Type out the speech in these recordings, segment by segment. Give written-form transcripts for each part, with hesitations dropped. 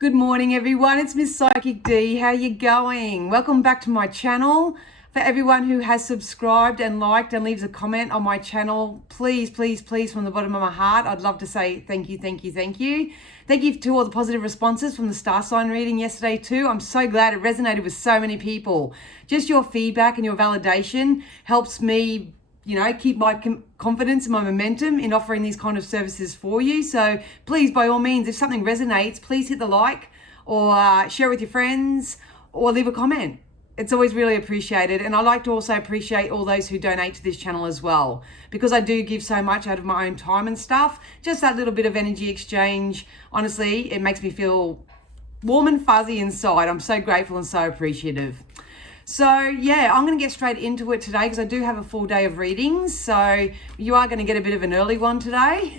Good morning, everyone. It's Miss Psychic D. How you going? Welcome back to my channel. For everyone who has subscribed and liked and leaves a comment on my channel, please, please, please, from the bottom of my heart, I'd love to say thank you, thank you, thank you. Thank you to all the positive responses from the star sign reading yesterday too. I'm so glad it resonated with so many people. Just your feedback and your validation helps me keep my confidence and my momentum in offering these kind of services for you. So please, by all means, if something resonates, please hit the like or share it with your friends or leave a comment. It's always really appreciated. And I like to also appreciate all those who donate to this channel as well, because I do give so much out of my own time and stuff. Just that little bit of energy exchange, honestly, it makes me feel warm and fuzzy inside. I'm so grateful and so appreciative. So yeah, I'm going to get straight into it today because I do have a full day of readings. So you are going to get a bit of an early one today.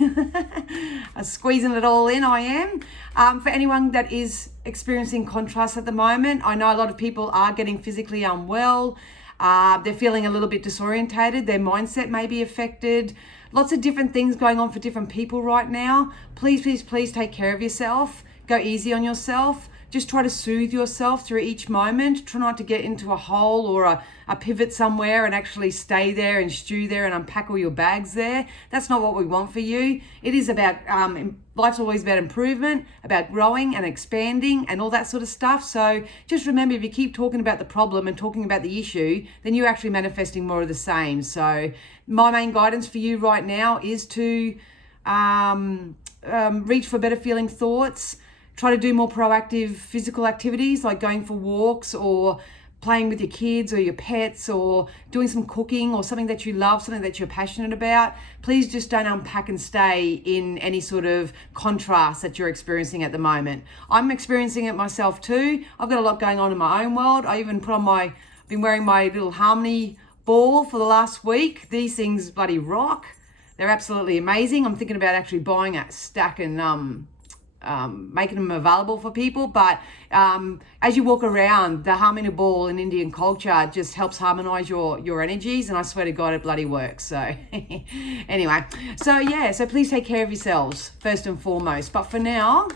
I'm squeezing it all in, I am. For anyone that is experiencing contrast at the moment, I know a lot of people are getting physically unwell. They're feeling a little bit disorientated. Their mindset may be affected. Lots of different things going on for different people right now. Please, please, please take care of yourself. Go easy on yourself. Just try to soothe yourself through each moment. Try not to get into a hole or a pivot somewhere and actually stay there and stew there and unpack all your bags there. That's not what we want for you. It is about, life's always about improvement, about growing and expanding and all that sort of stuff. So just remember, if you keep talking about the problem and talking about the issue, then you're actually manifesting more of the same. So my main guidance for you right now is to reach for better feeling thoughts. Try to do more proactive physical activities like going for walks or playing with your kids or your pets or doing some cooking or something that you love, something that you're passionate about. Please just don't unpack and stay in any sort of contrast that you're experiencing at the moment. I'm experiencing it myself too. I've got a lot going on in my own world. I even been wearing my little harmony ball for the last week. These things bloody rock. They're absolutely amazing. I'm thinking about actually buying a stack and making them available for people. But as you walk around, the harmony ball in Indian culture just helps harmonize your energies, and I swear to God it bloody works. So anyway, so please take care of yourselves first and foremost. But for now,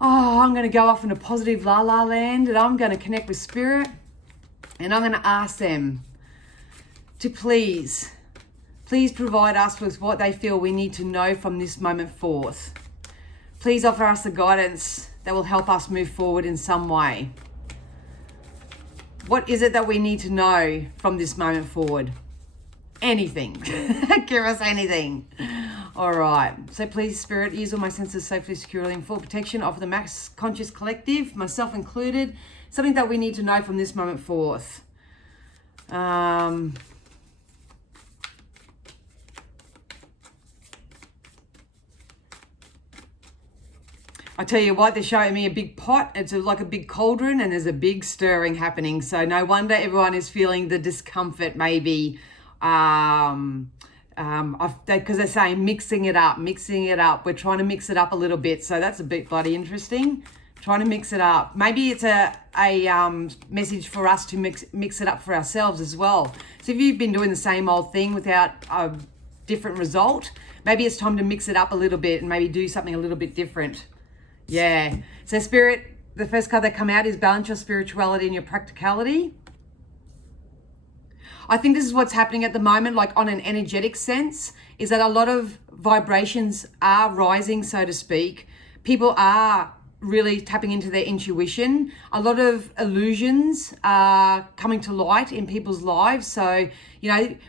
I'm going to go off into positive la la land, and I'm going to connect with spirit, and I'm going to ask them to please provide us with what they feel we need to know from this moment forth. Please offer us the guidance that will help us move forward in some way. What is it that we need to know from this moment forward? Anything. Give us anything. All right. So please, Spirit, use all my senses safely, securely, and full protection. Offer the Max Conscious Collective, myself included, something that we need to know from this moment forth. I tell you what, they're showing me a big pot. It's like a big cauldron and there's a big stirring happening. So no wonder everyone is feeling the discomfort maybe. Because they're saying mixing it up. We're trying to mix it up a little bit. So that's a bit bloody interesting. Trying to mix it up. Maybe it's a message for us to mix it up for ourselves as well. So if you've been doing the same old thing without a different result, maybe it's time to mix it up a little bit and maybe do something a little bit different. Yeah. So Spirit, the first card that come out is balance your spirituality and your practicality. I think this is what's happening at the moment, like on an energetic sense, is that a lot of vibrations are rising, so to speak. People are really tapping into their intuition. A lot of illusions are coming to light in people's lives. So,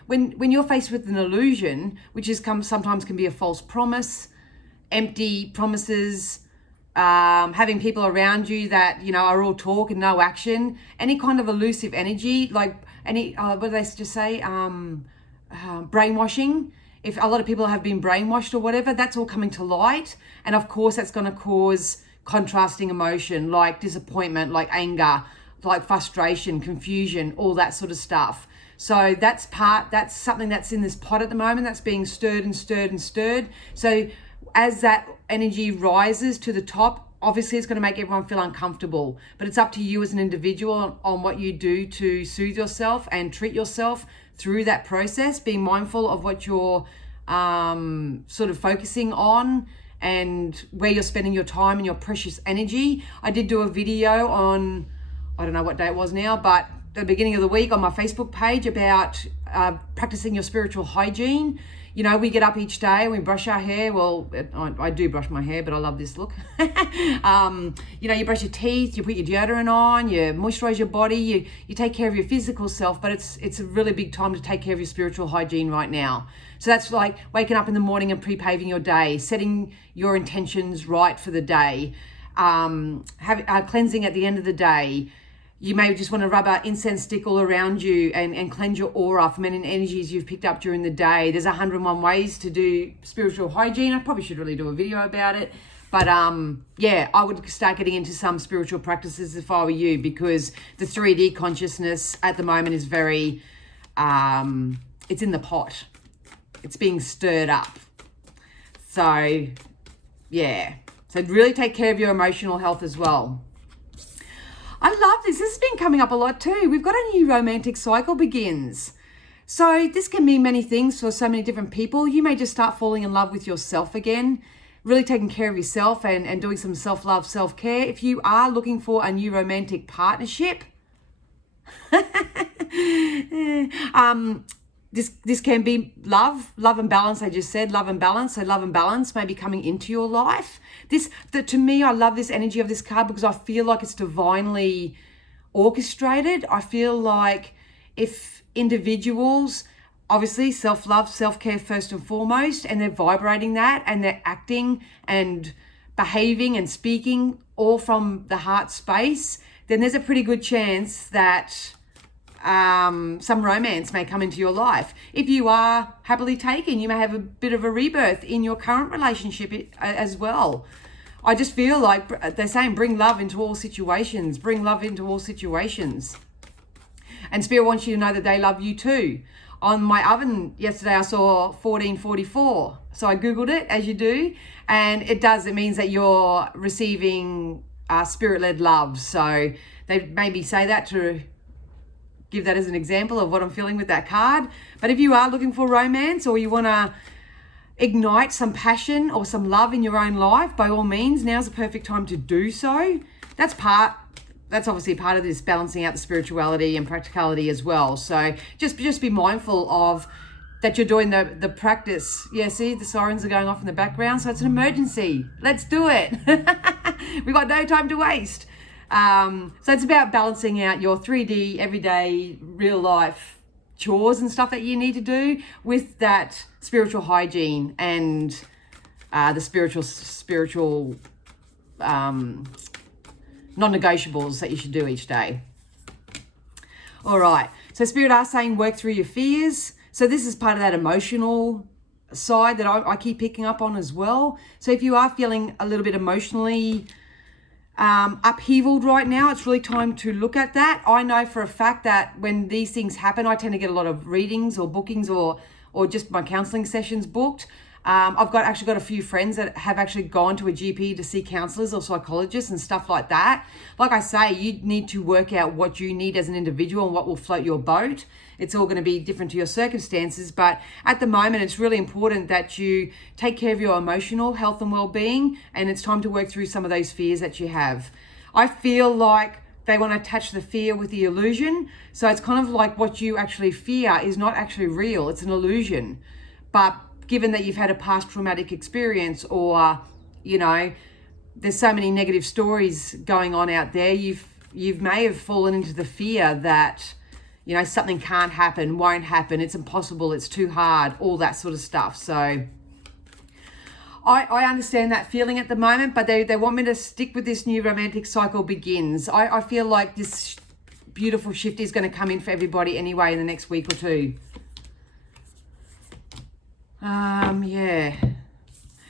when you're faced with an illusion, which sometimes can be a false promise, empty promises, having people around you that are all talk and no action, any kind of elusive energy, like any what do they just say, brainwashing. If a lot of people have been brainwashed or whatever, that's all coming to light, and of course that's going to cause contrasting emotion like disappointment, like anger, like frustration, confusion, all that sort of stuff. So that's something that's in this pot at the moment that's being stirred and stirred and stirred. So as that energy rises to the top, obviously it's going to make everyone feel uncomfortable, but it's up to you as an individual on what you do to soothe yourself and treat yourself through that process, being mindful of what you're sort of focusing on and where you're spending your time and your precious energy. I did do a video on, I don't know what day it was now, but the beginning of the week on my Facebook page about practicing your spiritual hygiene. You know, we get up each day and we brush our hair. Well, I do brush my hair, but I love this look. You know, you brush your teeth, you put your deodorant on, you moisturize your body, you take care of your physical self, but it's a really big time to take care of your spiritual hygiene right now. So that's like waking up in the morning and pre-paving your day, setting your intentions right for the day, cleansing at the end of the day. You may just want to rub an incense stick all around you and cleanse your aura from any energies you've picked up during the day. There's 101 ways to do spiritual hygiene. I probably should really do a video about it. But yeah, I would start getting into some spiritual practices if I were you, because the 3D consciousness at the moment is very, it's in the pot. It's being stirred up. So yeah, so really take care of your emotional health as well. I love this. This has been coming up a lot too. We've got a new romantic cycle begins. So this can mean many things for so many different people. You may just start falling in love with yourself again, really taking care of yourself and doing some self-love, self-care. If you are looking for a new romantic partnership, this can be love and balance. I just said love and balance. So love and balance may be coming into your life. To me, I love this energy of this card because I feel like it's divinely orchestrated. I feel like if individuals, obviously self-love, self-care first and foremost, and they're vibrating that and they're acting and behaving and speaking all from the heart space, then there's a pretty good chance that some romance may come into your life. If you are happily taken, you may have a bit of a rebirth in your current relationship as well. I just feel like they're saying bring love into all situations, bring love into all situations. And Spirit wants you to know that they love you too. On my oven yesterday, I saw 1444. So I Googled it, as you do, and it means that you're receiving spirit-led love. So they maybe say that to give that as an example of what I'm feeling with that card. But if you are looking for romance or you want to ignite some passion or some love in your own life, by all means, now's the perfect time to do so. That's obviously part of this balancing out the spirituality and practicality as well. So just be mindful of that you're doing the practice. Yeah, see, the sirens are going off in the background. So it's an emergency. Let's do it. We've got no time to waste. So it's about balancing out your 3D, everyday, real life chores and stuff that you need to do with that spiritual hygiene and the spiritual non-negotiables that you should do each day. All right. So Spirit are saying work through your fears. So this is part of that emotional side that I keep picking up on as well. So if you are feeling a little bit emotionally upheavaled right now, it's really time to look at that. I know for a fact that when these things happen, I tend to get a lot of readings or bookings or just my counseling sessions booked. I've actually got a few friends that have actually gone to a GP to see counselors or psychologists and stuff like that. Like I say, you need to work out what you need as an individual and what will float your boat. It's all going to be different to your circumstances, but at the moment, it's really important that you take care of your emotional health and well-being, and it's time to work through some of those fears that you have. I feel like they want to attach the fear with the illusion. So it's kind of like what you actually fear is not actually real. It's an illusion. But given that you've had a past traumatic experience, or, you know, there's so many negative stories going on out there, you may have fallen into the fear that, you know, something can't happen, won't happen, it's impossible, it's too hard, all that sort of stuff. So I understand that feeling at the moment, but they want me to stick with this new romantic cycle begins. I feel like this beautiful shift is going to come in for everybody anyway in the next week or two. Yeah.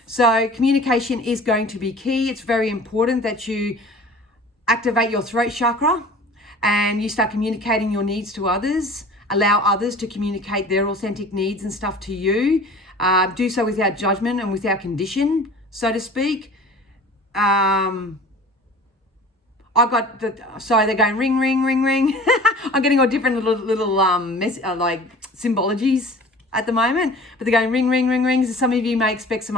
So communication is going to be key. It's very important that you activate your throat chakra and you start communicating your needs to others. Allow others to communicate their authentic needs and stuff to you. Do so without judgment and without condition, so to speak. They're going ring, ring, ring, ring. I'm getting all different little like symbologies at the moment, but they're going ring, ring, ring, ring. So some of you may expect some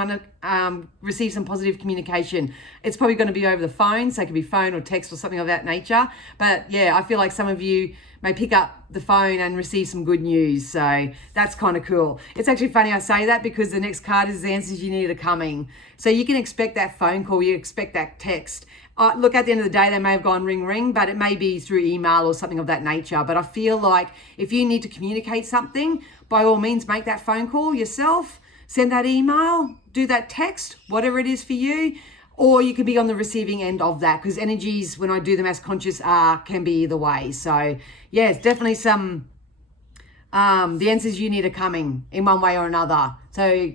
receive some positive communication. It's probably going to be over the phone, so it could be phone or text or something of that nature. But yeah, I feel like some of you may pick up the phone and receive some good news. So that's kind of cool. It's actually funny I say that because the next card is the answers you need are coming. So you can expect that phone call, you expect that text. Look, at the end of the day, they may have gone ring, ring, but it may be through email or something of that nature. But I feel like if you need to communicate something, by all means, make that phone call yourself, send that email, do that text, whatever it is for you, or you could be on the receiving end of that, because energies, when I do them as conscious, can be either way. So yeah, it's definitely some, the answers you need are coming in one way or another. So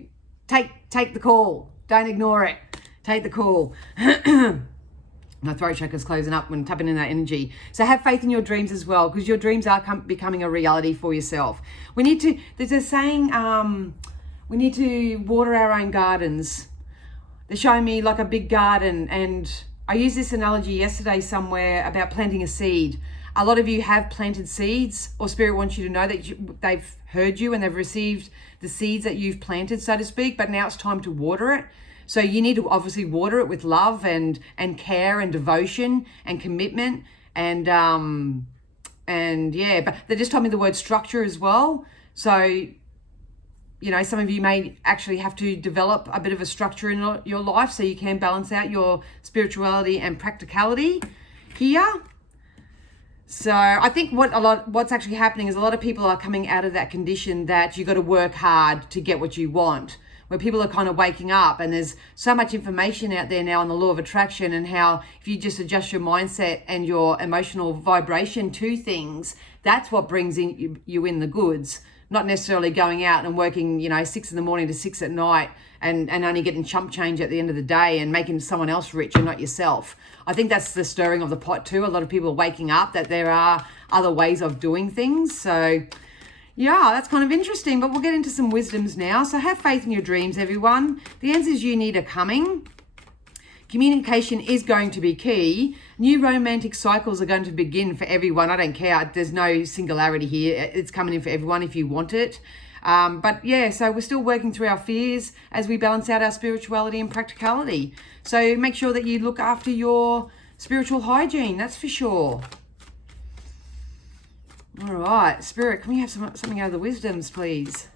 take the call. Don't ignore it. Take the call. My throat chakra's closing up when tapping in that energy. So have faith in your dreams as well, because your dreams are becoming a reality for yourself. There's a saying, we need to water our own gardens. They're showing me like a big garden, and I used this analogy yesterday somewhere about planting a seed. A lot of you have planted seeds, or Spirit wants you to know that they've heard you and they've received the seeds that you've planted, so to speak, but now it's time to water it. So you need to obviously water it with love and care and devotion and commitment and yeah, but they just told me the word structure as well. So, you know, some of you may actually have to develop a bit of a structure in your life so you can balance out your spirituality and practicality here. So I think what's actually happening is a lot of people are coming out of that condition that you got to work hard to get what you want, where people are kind of waking up, and there's so much information out there now on the law of attraction and how if you just adjust your mindset and your emotional vibration to things, that's what brings in you in the goods, not necessarily going out and working, 6 a.m. to 6 p.m. and only getting chump change at the end of the day and making someone else rich and not yourself. I think that's the stirring of the pot too. A lot of people are waking up that there are other ways of doing things. So yeah, that's kind of interesting, but we'll get into some wisdoms now. So have faith in your dreams, everyone. The answers you need are coming. Communication is going to be key. New romantic cycles are going to begin for everyone. I don't care. There's no singularity here. It's coming in for everyone if you want it. But yeah, so we're still working through our fears as we balance out our spirituality and practicality. So make sure that you look after your spiritual hygiene, that's for sure. All right, Spirit, can we have something out of the wisdoms, please?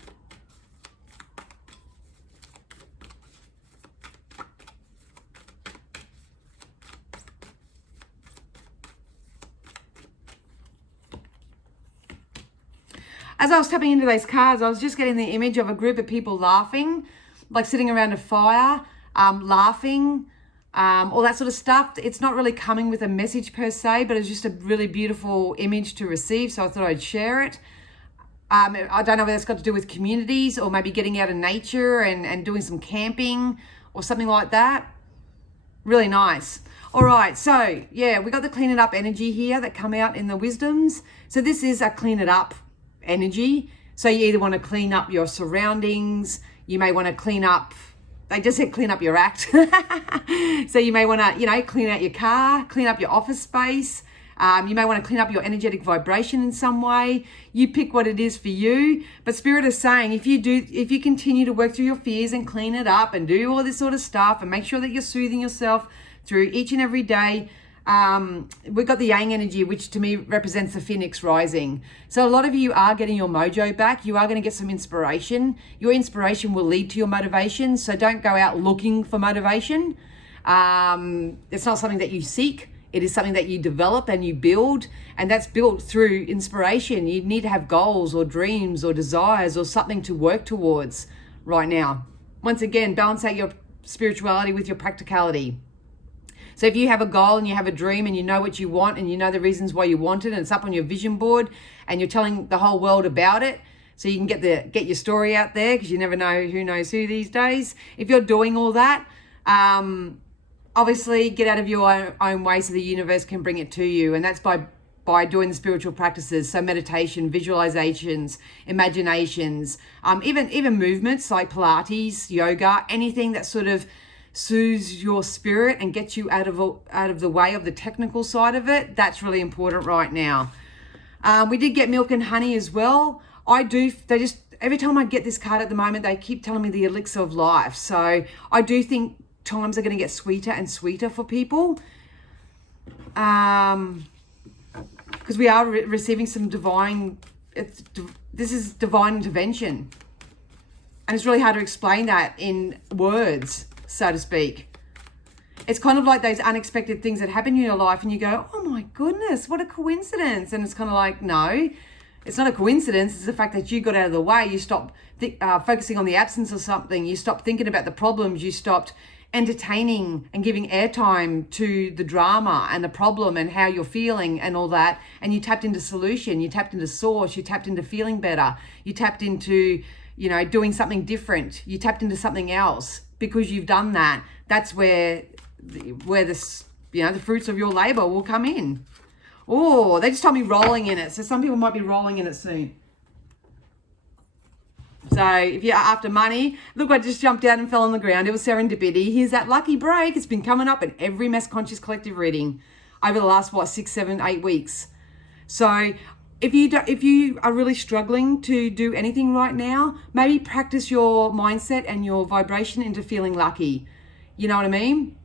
As I was tapping into those cards, I was just getting the image of a group of people laughing, like sitting around a fire, laughing, all that sort of stuff. It's not really coming with a message per se, but it's just a really beautiful image to receive, so I thought I'd share it. I don't know whether it's got to do with communities or maybe getting out in nature and doing some camping or something like that. Really nice. All right, so yeah, we got the clean it up energy here that come out in the wisdoms. So this is a clean it up energy. So you either want to clean up your surroundings, you may want to clean up, they just said clean up your act. So you may want to, clean out your car, clean up your office space. You may want to clean up your energetic vibration in some way. You pick what it is for you. But Spirit is saying if you continue to work through your fears and clean it up and do all this sort of stuff and make sure that you're soothing yourself through each and every day, we've got the yang energy, which to me represents the phoenix rising. So a lot of you are getting your mojo back. You are going to get some inspiration. Your inspiration will lead to your motivation. So don't go out looking for motivation. It's not something that you seek. It is something that you develop and you build, and that's built through inspiration. You need to have goals or dreams or desires or something to work towards right now. Once again, balance out your spirituality with your practicality. So if you have a goal and you have a dream and you know what you want and you know the reasons why you want it and it's up on your vision board and you're telling the whole world about it, so you can get your story out there, because you never know who knows who these days. If you're doing all that, obviously get out of your own way so the universe can bring it to you, and that's by doing the spiritual practices. So meditation, visualizations, imaginations, even movements like Pilates, yoga, anything that sort of soothes your spirit and gets you out of the way of the technical side of it. That's really important right now. We did get milk and honey as well. every time I get this card at the moment, they keep telling me the elixir of life. So I do think times are going to get sweeter and sweeter for people. Because we are receiving some this is divine intervention. And it's really hard to explain that in words, so to speak. It's kind of like those unexpected things that happen in your life and you go, oh my goodness, what a coincidence. And it's kind of like, no, it's not a coincidence. It's the fact that you got out of the way. You stopped focusing on the absence of something. You stopped thinking about the problems. You stopped entertaining and giving airtime to the drama and the problem and how you're feeling and all that. And you tapped into solution. You tapped into source. You tapped into feeling better. You tapped into, doing something different. You tapped into something else. Because you've done that, that's where this, the fruits of your labor will come in. Oh, they just told me rolling in it. So some people might be rolling in it soon. So if you're after money, look, I just jumped out and fell on the ground. It was serendipity. Here's that lucky break. It's been coming up in every Mass Conscious Collective reading over the last, 6, 7, 8 weeks. So if you are really struggling to do anything right now, maybe practice your mindset and your vibration into feeling lucky. You know what I mean?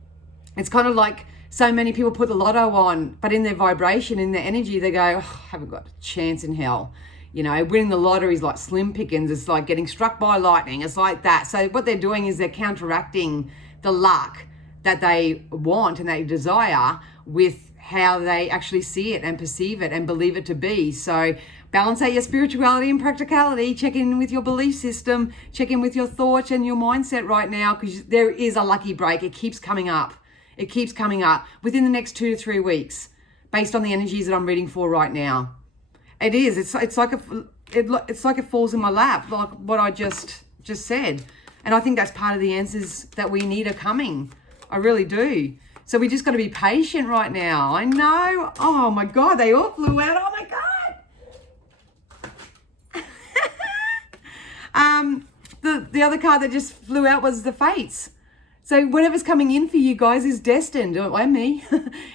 It's kind of like so many people put the lotto on, but in their vibration, in their energy, they go, oh, I haven't got a chance in hell. Winning the lottery is like slim pickings. It's like getting struck by lightning. It's like that. So what they're doing is they're counteracting the luck that they want and they desire with how they actually see it and perceive it and believe it to be. So balance out your spirituality and practicality. Check in with your belief system. Check in with your thoughts and your mindset right now, because there is a lucky break. It keeps coming up. It keeps coming up within the next 2 to 3 weeks based on the energies that I'm reading for right now. It is. It's like it falls in my lap, like what I just said. And I think that's part of the answers that we need are coming. I really do. So we just got to be patient right now. I know. Oh my God, they all flew out. Oh my God. The other card that just flew out was the Fates. So whatever's coming in for you guys is destined, and me.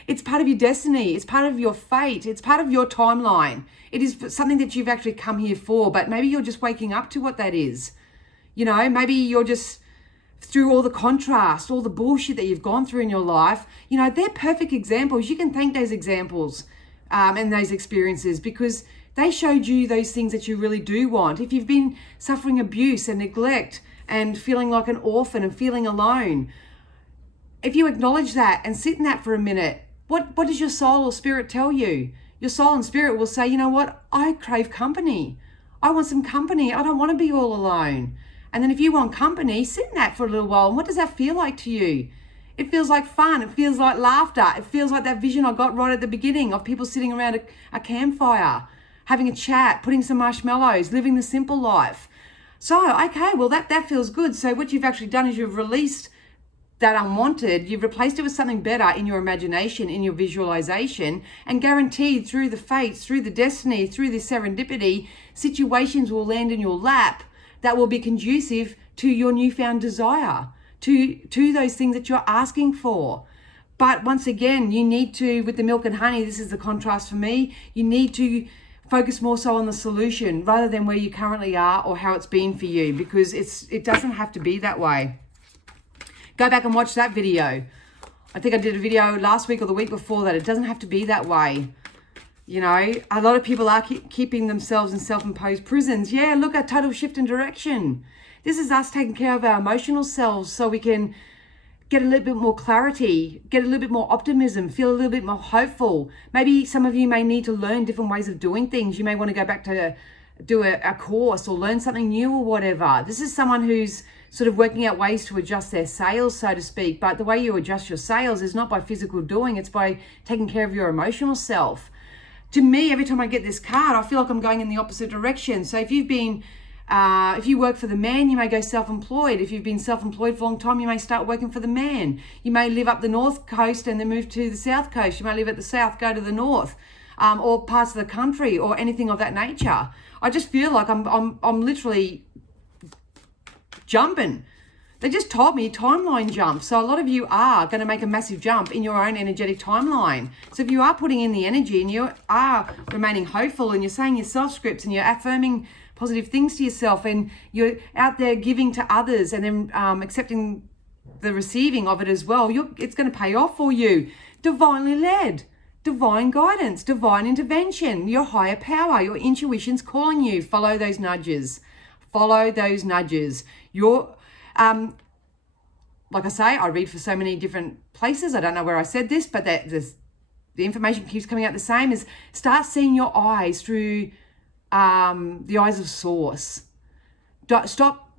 It's part of your destiny. It's part of your fate. It's part of your timeline. It is something that you've actually come here for, but maybe you're just waking up to what that is. Maybe you're just through all the contrast, all the bullshit that you've gone through in your life. They're perfect examples. You can thank those examples and those experiences, because they showed you those things that you really do want. If you've been suffering abuse and neglect and feeling like an orphan and feeling alone, if you acknowledge that and sit in that for a minute, what does your soul or spirit tell you? Your soul and spirit will say, you know what? I crave company. I want some company. I don't want to be all alone. And then if you want company, sit in that for a little while. And what does that feel like to you? It feels like fun. It feels like laughter. It feels like that vision I got right at the beginning of people sitting around a campfire, having a chat, putting some marshmallows, living the simple life. So, okay, well, that feels good. So what you've actually done is you've released that unwanted, you've replaced it with something better in your imagination, in your visualization, and guaranteed through the fates, through the destiny, through the serendipity, situations will land in your lap that will be conducive to your newfound desire, to those things that you're asking for. But once again, you need to, with the milk and honey, this is the contrast for me, you need to focus more so on the solution rather than where you currently are or how it's been for you, because it doesn't have to be that way. Go back and watch that video. I think I did a video last week or the week before that. It doesn't have to be that way. A lot of people are keeping themselves in self-imposed prisons. Yeah, look, a total shift in direction. This is us taking care of our emotional selves so we can get a little bit more clarity, get a little bit more optimism, feel a little bit more hopeful. Maybe some of you may need to learn different ways of doing things. You may want to go back to do a course or learn something new or whatever. This is someone who's sort of working out ways to adjust their sales, so to speak. But the way you adjust your sales is not by physical doing, it's by taking care of your emotional self. To me, every time I get this card, I feel like I'm going in the opposite direction. So if you work for the man, you may go self-employed. If you've been self-employed for a long time, you may start working for the man. You may live up the north coast and then move to the south coast. You may live at the south, go to the north, or parts of the country, or anything of that nature. I just feel like I'm literally jumping. They just told me timeline jump. So a lot of you are going to make a massive jump in your own energetic timeline. So if you are putting in the energy and you are remaining hopeful and you're saying your self scripts and you're affirming positive things to yourself, and you're out there giving to others, and then accepting the receiving of it as well, it's going to pay off for you. Divinely led, divine guidance, divine intervention, your higher power, your intuition's calling you. Follow those nudges. Follow those nudges. Like I say, I read for so many different places. I don't know where I said this, but the information keeps coming out the same. Is start seeing your eyes through the eyes of source. Stop.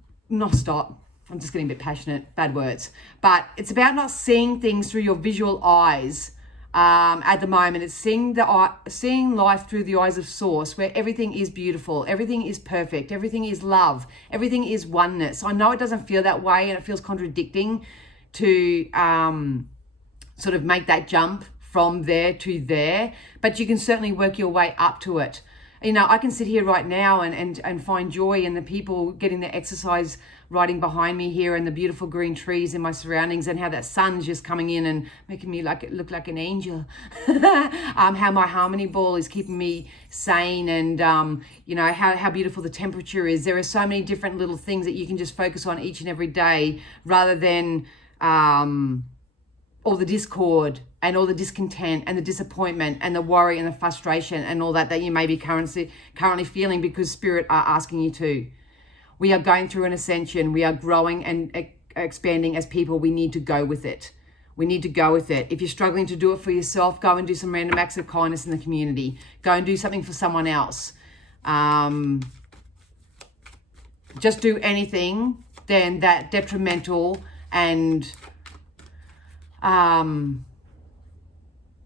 I'm just getting a bit passionate, bad words. But it's about not seeing things through your visual eyes at the moment. It's seeing life through the eyes of source, where everything is beautiful, everything is perfect, everything is love, everything is oneness. I know it doesn't feel that way, and it feels contradicting to sort of make that jump from there to there, but you can certainly work your way up to it. You know, I can sit here right now and find joy in the people getting their exercise riding behind me here, and the beautiful green trees in my surroundings, and how that sun's just coming in and making me look like an angel. How my harmony ball is keeping me sane, and you know, how beautiful the temperature is. There are so many different little things that you can just focus on each and every day, rather than all the discord and all the discontent and the disappointment and the worry and the frustration and all that you may be currently feeling, because Spirit are asking you to. We are going through an ascension. We are growing and expanding as people. We need to go with it. We need to go with it. If you're struggling to do it for yourself, go and do some random acts of kindness in the community. Go and do something for someone else. Just do anything then that detrimental and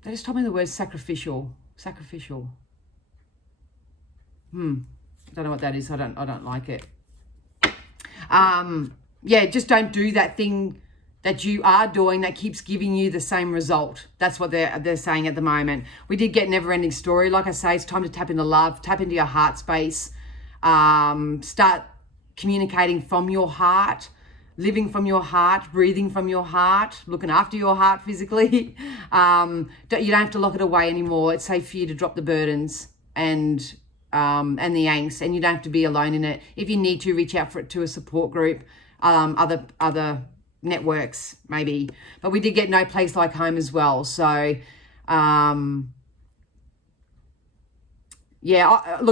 they just told me the word sacrificial. Sacrificial. Don't know what that is. I don't like it. Yeah, just don't do that thing that you are doing that keeps giving you the same result. That's what they're saying at the moment. We did get Never Ending Story. Like I say, it's time to tap into love, tap into your heart space, start communicating from your heart, living from your heart, breathing from your heart, looking after your heart physically. You don't have to lock it away anymore. It's safe for you to drop the burdens and the angst, and you don't have to be alone in it. If you need to, reach out to a support group, other networks maybe. But we did get No Place Like Home as well. So look,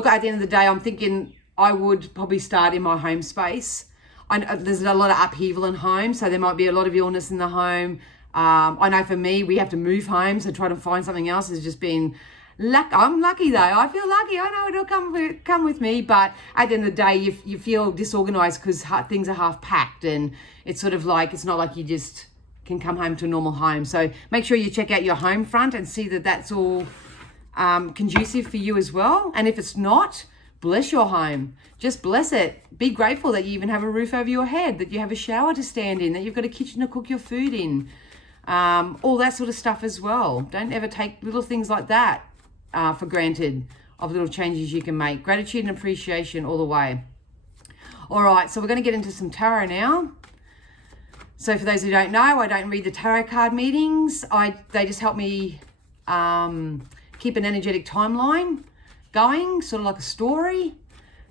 at the end of the day, I'm thinking I would probably start in my home space. There's a lot of upheaval in home, so there might be a lot of illness in the home. I know for me, we have to move home, so try to find something else has just been luck. I'm lucky though. I feel lucky. I know it'll come with me, but at the end of the day, you feel disorganized because things are half packed, and it's sort of like, it's not like you just can come home to a normal home. So make sure you check out your home front and see that that's all conducive for you as well. And if it's not, bless your home. Just bless it. Be grateful that you even have a roof over your head, that you have a shower to stand in, that you've got a kitchen to cook your food in, all that sort of stuff as well. Don't ever take little things like that for granted, of little changes you can make. Gratitude and appreciation all the way. All right, so we're going to get into some tarot now. So for those who don't know, I don't read the tarot card meetings. They just help me keep an energetic timeline going, sort of like a story.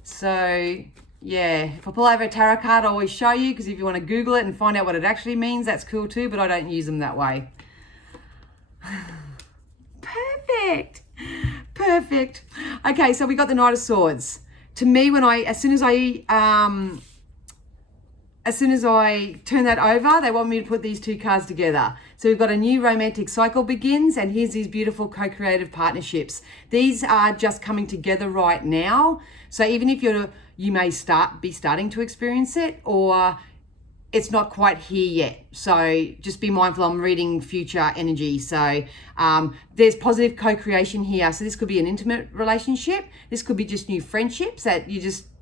So yeah, if I pull over a tarot card, I always show you, because if you want to Google it and find out what it actually means, that's cool too, but I don't use them that way. Perfect. Okay, so we got the Knight of Swords. To me, as soon as I turn that over, they want me to put these two cards together. So we've got a new romantic cycle begins, and here's these beautiful co-creative partnerships. These are just coming together right now. So even if you may be starting to experience it, or it's not quite here yet. So just be mindful, I'm reading future energy. So there's positive co-creation here. So this could be an intimate relationship. This could be just new friendships that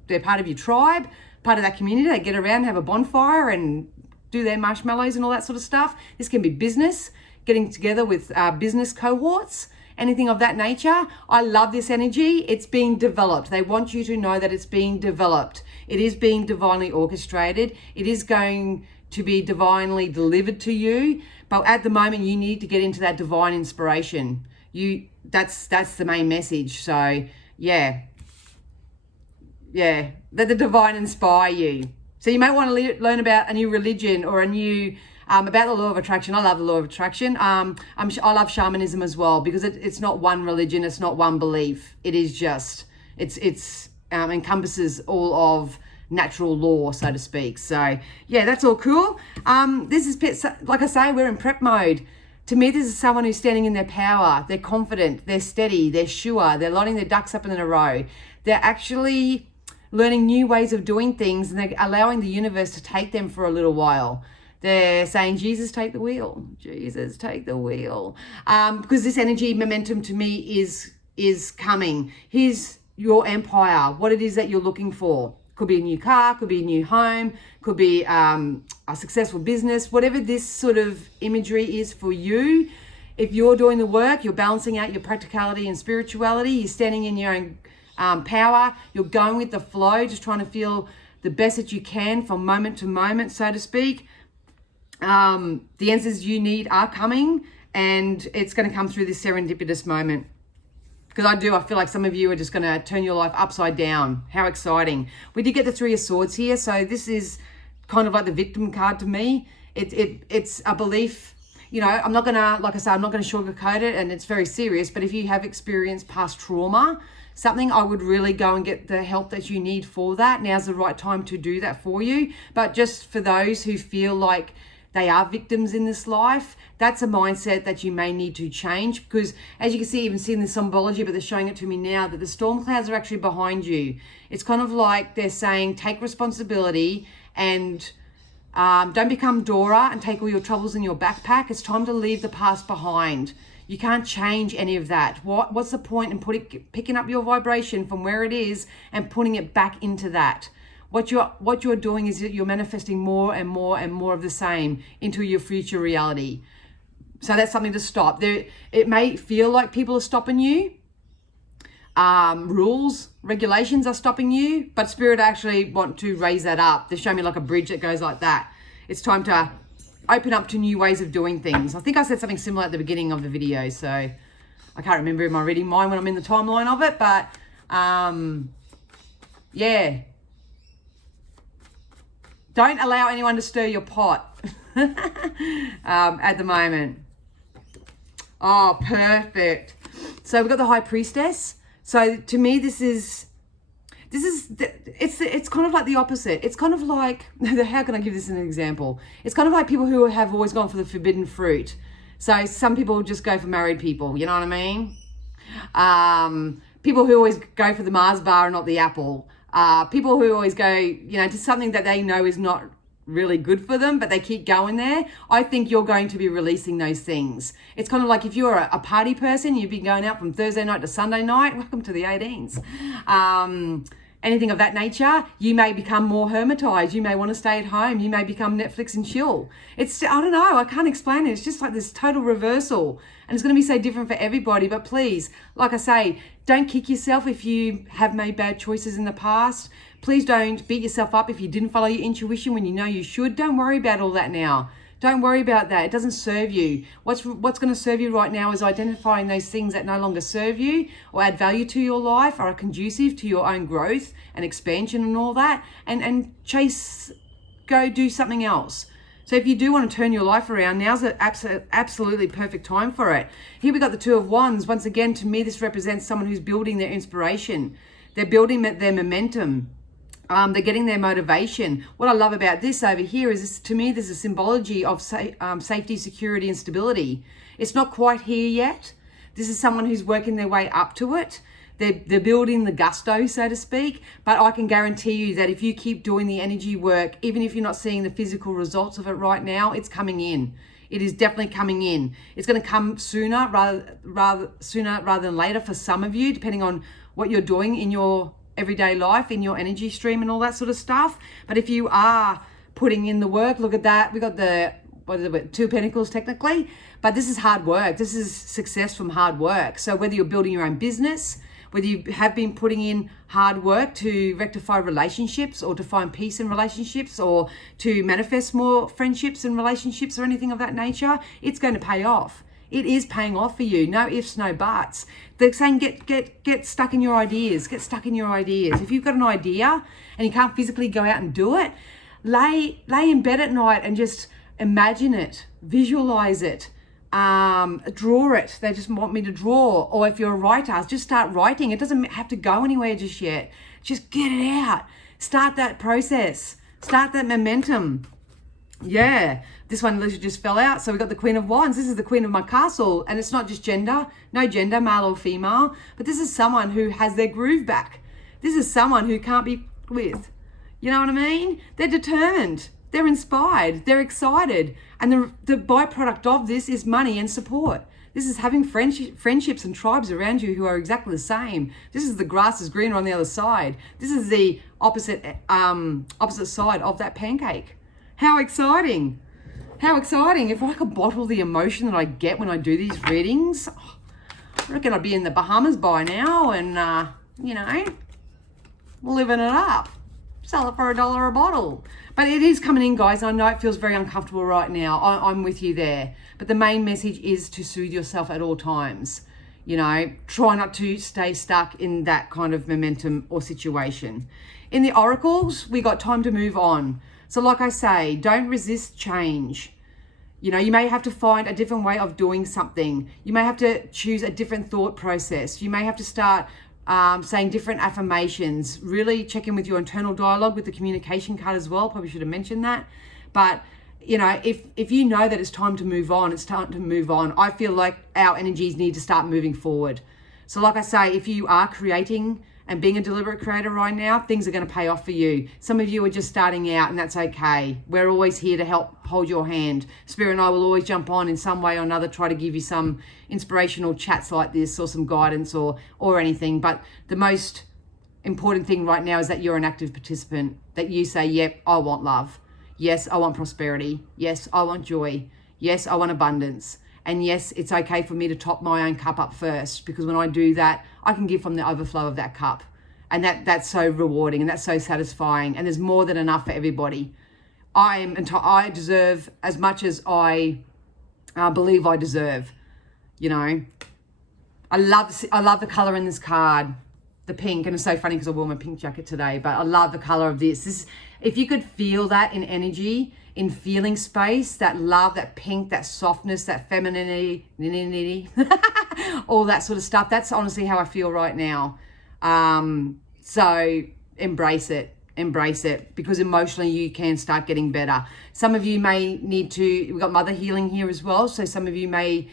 they're part of your tribe, part of that community. They get around, have a bonfire and do their marshmallows and all that sort of stuff. This can be business, getting together with business cohorts, anything of that nature. I love this energy. It's being developed. They want you to know that it's being developed. It is being divinely orchestrated. It is going to be divinely delivered to you. But at the moment, you need to get into that divine inspiration. That's the main message. So yeah, let the divine inspire you. So you might want to learn about a new religion or a new, about the law of attraction. I love the law of attraction. I love shamanism as well, because it's not one religion, it's not one belief. It is just, it's encompasses all of natural law, so to speak. So yeah, that's all cool. This is, like I say, we're in prep mode. To me, this is someone who's standing in their power. They're confident, they're steady, they're sure, they're lining their ducks up in a row. They're actually learning new ways of doing things, and they're allowing the universe to take them for a little while. They're saying, Jesus, take the wheel. Jesus, take the wheel. Because this energy momentum to me is coming. Here's your empire, what it is that you're looking for. Could be a new car, could be a new home, could be a successful business, whatever this sort of imagery is for you. If you're doing the work, you're balancing out your practicality and spirituality, you're standing in your own power, you're going with the flow, just trying to feel the best that you can from moment to moment, so to speak. The answers you need are coming, and it's going to come through this serendipitous moment. Because I feel like some of you are just going to turn your life upside down. How exciting. We did get the Three of Swords here, so this is kind of like the victim card to me. It's a belief, you know, I'm not going to, like I said, I'm not going to sugarcoat it, and it's very serious, but if you have experienced past trauma, something, I would really go and get the help that you need for that. Now's the right time to do that for you. But just for those who feel like they are victims in this life, that's a mindset that you may need to change, because as you can see, even seeing the symbology, but they're showing it to me now, that the storm clouds are actually behind you. It's kind of like they're saying, take responsibility and don't become Dora and take all your troubles in your backpack. It's time to leave the past behind. You can't change any of that. What's the point in picking up your vibration from where it is and putting it back into that? What you're doing is that you're manifesting more and more and more of the same into your future reality. So that's something to stop. It may feel like people are stopping you. Rules, regulations are stopping you, but Spirit actually want to raise that up. They show me like a bridge that goes like that. It's time to open up to new ways of doing things. I think I said something similar at the beginning of the video, so I can't remember in my reading mind when I'm in the timeline of it, but yeah. Don't allow anyone to stir your pot at the moment. Oh, perfect. So we've got the High Priestess. So to me, it's kind of like the opposite. It's kind of like, how can I give this an example? It's kind of like people who have always gone for the forbidden fruit. So some people just go for married people, you know what I mean? People who always go for the Mars bar and not the apple. People who always go, you know, to something that they know is not really good for them, but they keep going there. I think you're going to be releasing those things. It's kind of like if you're a party person, you've been going out from Thursday night to Sunday night. Welcome to the 18s. Anything of that nature, you may become more hermitized. You may want to stay at home. You may become Netflix and chill. I don't know. I can't explain it. It's just like this total reversal. And it's going to be so different for everybody. But please, like I say, don't kick yourself if you have made bad choices in the past. Please don't beat yourself up if you didn't follow your intuition when you know you should. Don't worry about all that now. Don't worry about that. It doesn't serve you. What's going to serve you right now is identifying those things that no longer serve you or add value to your life or are conducive to your own growth and expansion and all that, and go do something else. So if you do want to turn your life around, now's an absolutely perfect time for it. Here we got the Two of Wands. Once again, to me, this represents someone who's building their inspiration. They're building their momentum. They're getting their motivation. What I love about this over here is, to me, there's a symbology of safety, security, and stability. It's not quite here yet. This is someone who's working their way up to it. They're building the gusto, so to speak. But I can guarantee you that if you keep doing the energy work, even if you're not seeing the physical results of it right now, it's coming in. It is definitely coming in. It's going to come sooner rather than later for some of you, depending on what you're doing in your everyday life, in your energy stream and all that sort of stuff. But if you are putting in the work, look at that. We got the, Two of Pentacles technically, but this is hard work. This is success from hard work. So whether you're building your own business, whether you have been putting in hard work to rectify relationships or to find peace in relationships or to manifest more friendships and relationships or anything of that nature, it's going to pay off. It is paying off for you. No ifs, no buts. They're saying get stuck in your ideas. Get stuck in your ideas. If you've got an idea and you can't physically go out and do it, lay in bed at night and just imagine it, visualize it, draw it. They just want me to draw. Or if you're a writer, just start writing. It doesn't have to go anywhere just yet. Just get it out. Start that process. Start that momentum. Yeah, this one literally just fell out. So we got the Queen of Wands. This is the Queen of my castle. And it's not just gender, no gender, male or female. But this is someone who has their groove back. This is someone who can't be with. You know what I mean? They're determined. They're inspired. They're excited. And the byproduct of this is money and support. This is having friendships and tribes around you who are exactly the same. This is the grass is greener on the other side. This is the opposite side of that pancake. How exciting. How exciting. If I could bottle the emotion that I get when I do these readings, I reckon I'd be in the Bahamas by now and, living it up. Sell it for $1 a bottle. But it is coming in, guys. I know it feels very uncomfortable right now. I'm with you there. But the main message is to soothe yourself at all times. Try not to stay stuck in that kind of momentum or situation. In the oracles, we got time to move on. So like I say, don't resist change. You may have to find a different way of doing something. You may have to choose a different thought process. You may have to start saying different affirmations. Really check in with your internal dialogue with the communication card as well. Probably should have mentioned that. But if you know that it's time to move on, it's time to move on. I feel like our energies need to start moving forward. So like I say, if you are creating and being a deliberate creator right now, things are going to pay off for you. Some of you are just starting out, and that's okay. We're always here to help hold your hand. Spirit and I will always jump on in some way or another, try to give you some inspirational chats like this or some guidance or anything. But the most important thing right now is that you're an active participant, that you say, yep, I want love. Yes, I want prosperity. Yes, I want joy. Yes, I want abundance. And yes, it's okay for me to top my own cup up first, because when I do that, I can give from the overflow of that cup. And that's so rewarding and that's so satisfying. And there's more than enough for everybody. I deserve as much as I believe I deserve. I love the color in this card, the pink. And it's so funny because I wore my pink jacket today, but I love the color of this. If you could feel that in energy, in feeling space, that love, that pink, that softness, that femininity, all that sort of stuff. That's honestly how I feel right now. So embrace it, because emotionally you can start getting better. Some of you may need to, we've got mother healing here as well. So some of you may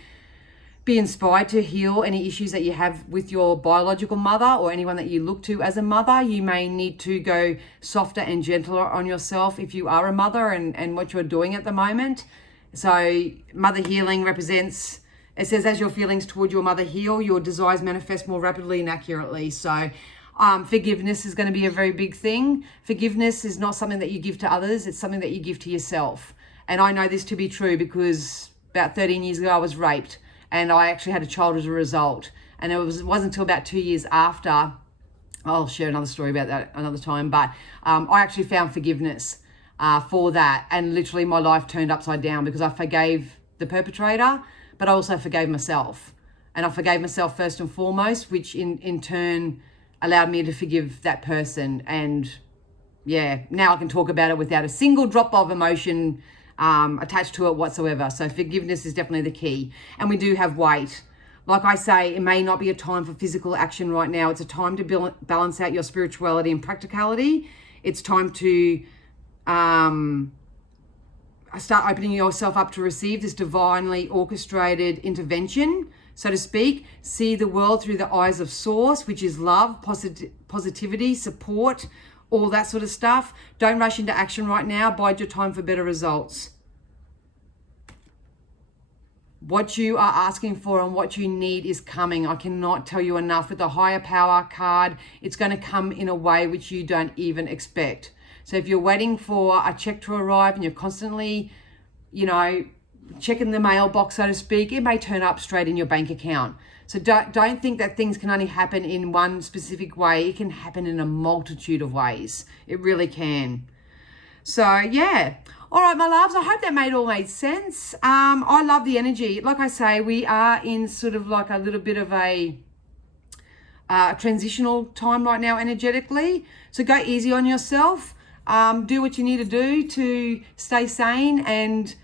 be inspired to heal any issues that you have with your biological mother or anyone that you look to as a mother. You may need to go softer and gentler on yourself if you are a mother and what you're doing at the moment. So mother healing represents, it says, as your feelings toward your mother heal, your desires manifest more rapidly and accurately. So forgiveness is going to be a very big thing. Forgiveness is not something that you give to others. It's something that you give to yourself. And I know this to be true because about 13 years ago I was raped. And I actually had a child as a result. And it wasn't until about 2 years after, I'll share another story about that another time, but I actually found forgiveness for that. And literally my life turned upside down because I forgave the perpetrator, but I also forgave myself. And I forgave myself first and foremost, which in turn allowed me to forgive that person. And yeah, now I can talk about it without a single drop of emotion attached to it whatsoever. So forgiveness is definitely the key. And we do have weight. Like I say, it may not be a time for physical action right now. It's a time to balance out your spirituality and practicality. It's time to start opening yourself up to receive this divinely orchestrated intervention, so to speak. See the world through the eyes of source, which is love, positivity, support, all that sort of stuff. Don't rush into action right now. Bide your time for better results. What you are asking for and what you need is coming. I cannot tell you enough. With the higher power card, it's going to come in a way which you don't even expect. So if you're waiting for a check to arrive and you're constantly, checking the mailbox, so to speak, it may turn up straight in your bank account. So don't think that things can only happen in one specific way. It can happen in a multitude of ways. It really can. So yeah, All right, my loves, I hope that made sense. I love the energy. Like I say, we are in sort of like a little bit of a transitional time right now energetically. So go easy on yourself. Do what you need to do to stay sane and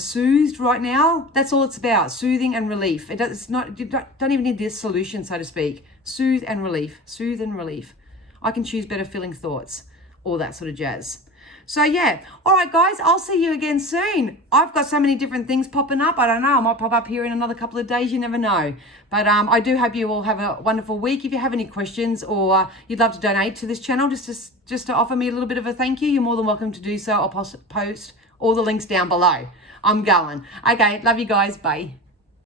soothed right now. That's all it's about, soothing and relief. It's not, you don't even need this solution, so to speak. Soothe and relief, soothe and relief. I can choose better feeling thoughts, all that sort of jazz. So yeah, all right guys, I'll see you again soon. I've got so many different things popping up. I don't know, I might pop up here in another couple of days, you never know. But I do hope you all have a wonderful week. If you have any questions or you'd love to donate to this channel, just to offer me a little bit of a thank you, you're more than welcome to do so. I'll post all the links down below. I'm going. Okay, love you guys, bye.